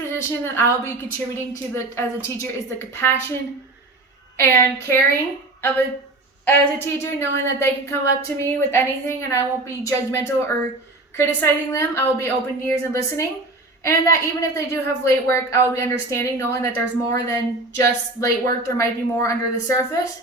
disposition that I'll be contributing to as a teacher is the compassion and caring as a teacher, knowing that they can come up to me with anything and I won't be judgmental or criticizing them. I will be open ears and listening. And that even if they do have late work, I will be understanding, knowing that there's more than just late work. There might be more under the surface.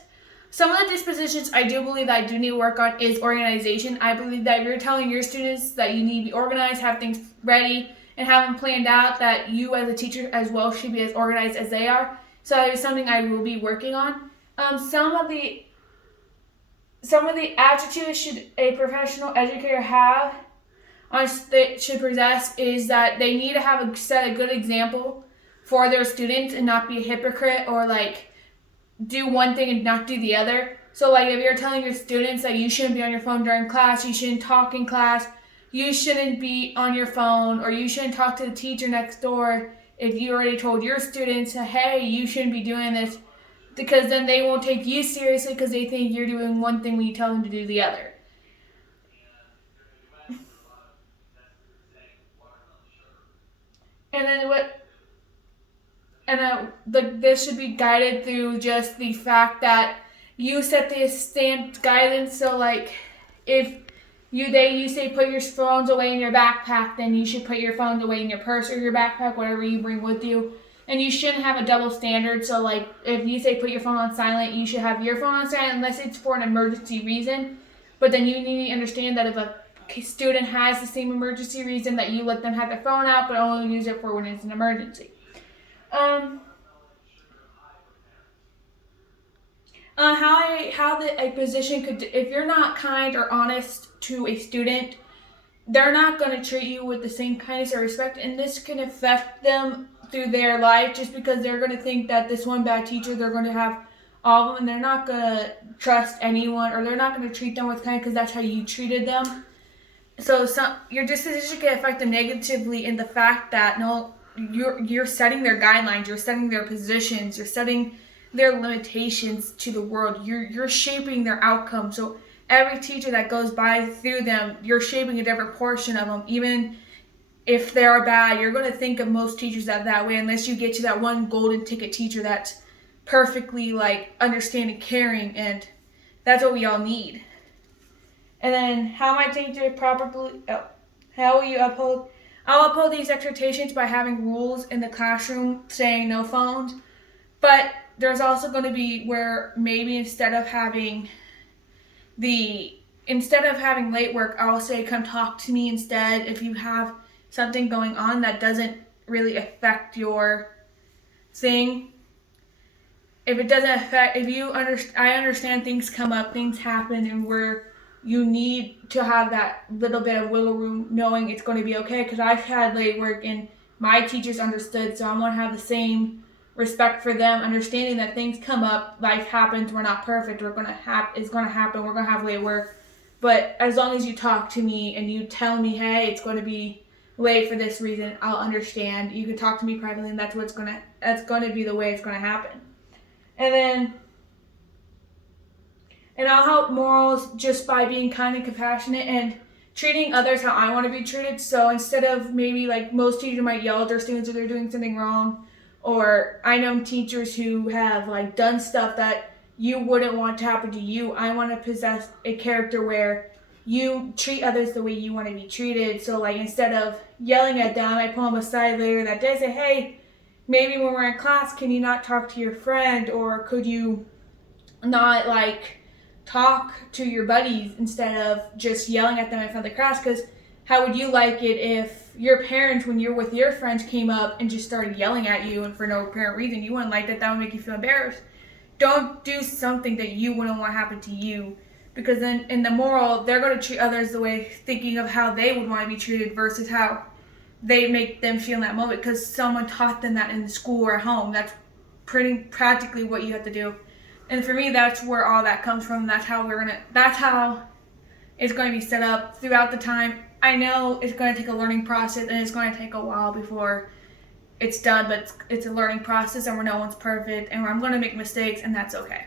Some of the dispositions I do believe that I do need to work on is organization. I believe that if you're telling your students that you need to be organized, have things ready, and have them planned out, that you as a teacher as well should be as organized as they are. So that is something I will be working on. Some of the attributes should a professional educator have, that should possess, is that they need to set a good example for their students and not be a hypocrite or like do one thing and not do the other. So like if you're telling your students that you shouldn't be on your phone during class, you shouldn't talk in class, you shouldn't be on your phone, or you shouldn't talk to the teacher next door, if you already told your students, hey, you shouldn't be doing this, because then they won't take you seriously because they think you're doing one thing when you tell them to do the other. And then this should be guided through just the fact that you set the stamped guidance. So like if you say put your phones away in your backpack, then you should put your phones away in your purse or your backpack, whatever you bring with you. And you shouldn't have a double standard. So like if you say put your phone on silent, you should have your phone on silent unless it's for an emergency reason. But then you need to understand that if a student has the same emergency reason, that you let them have their phone out, but only use it for when it's an emergency. How a position could, if you're not kind or honest to a student, they're not going to treat you with the same kindness or respect, and this can affect them through their life, just because they're going to think that this one bad teacher, they're going to have all of them, and they're not going to trust anyone, or they're not going to treat them with kindness because that's how you treated them. So your disposition can affect them negatively in the fact that you're setting their guidelines, you're setting their positions, you're setting their limitations to the world. You're shaping their outcome. So every teacher that goes by through them, you're shaping a different portion of them. Even if they're bad, you're going to think of most teachers that way, unless you get to that one golden ticket teacher that's perfectly like understanding, caring, and that's what we all need. And then how am I teacher properly? How will you uphold? I'll uphold these expectations by having rules in the classroom saying no phones. But there's also going to be where maybe instead of having late work, I'll say come talk to me instead if you have something going on that doesn't really affect your thing. If it doesn't affect, I understand things come up, things happen, and where you need to have that little bit of wiggle room, knowing it's going to be okay, because I've had late work and my teachers understood, so I want to have the same respect for them, understanding that things come up, life happens, we're not perfect, it's going to happen, we're going to have late work, but as long as you talk to me and you tell me, hey, it's going to be late for this reason, I'll understand. You can talk to me privately, and that's going to be the way it's going to happen. And I'll help morals just by being kind and compassionate and treating others how I want to be treated. So instead of maybe like most teachers might yell at their students if they're doing something wrong, or I know teachers who have like done stuff that you wouldn't want to happen to you. I want to possess a character where you treat others the way you want to be treated. So like instead of yelling at them, I pull them aside later that day, say, hey, maybe when we're in class, can you not talk to your friend, or could you not like talk to your buddies instead of just yelling at them in front of the class? Because how would you like it if your parents, when you're with your friends, came up and just started yelling at you and for no apparent reason? You wouldn't like that. That would make you feel embarrassed. Don't do something that you wouldn't want to happen to you, because then in the moral, they're going to treat others the way, thinking of how they would want to be treated versus how they make them feel in that moment, because someone taught them that in school or at home. That's practically what you have to do. And for me, that's where all that comes from. That's how it's going to be set up throughout the time. I know it's going to take a learning process, and it's going to take a while before it's done, but it's a learning process, and where no one's perfect, and where I'm going to make mistakes, and that's okay.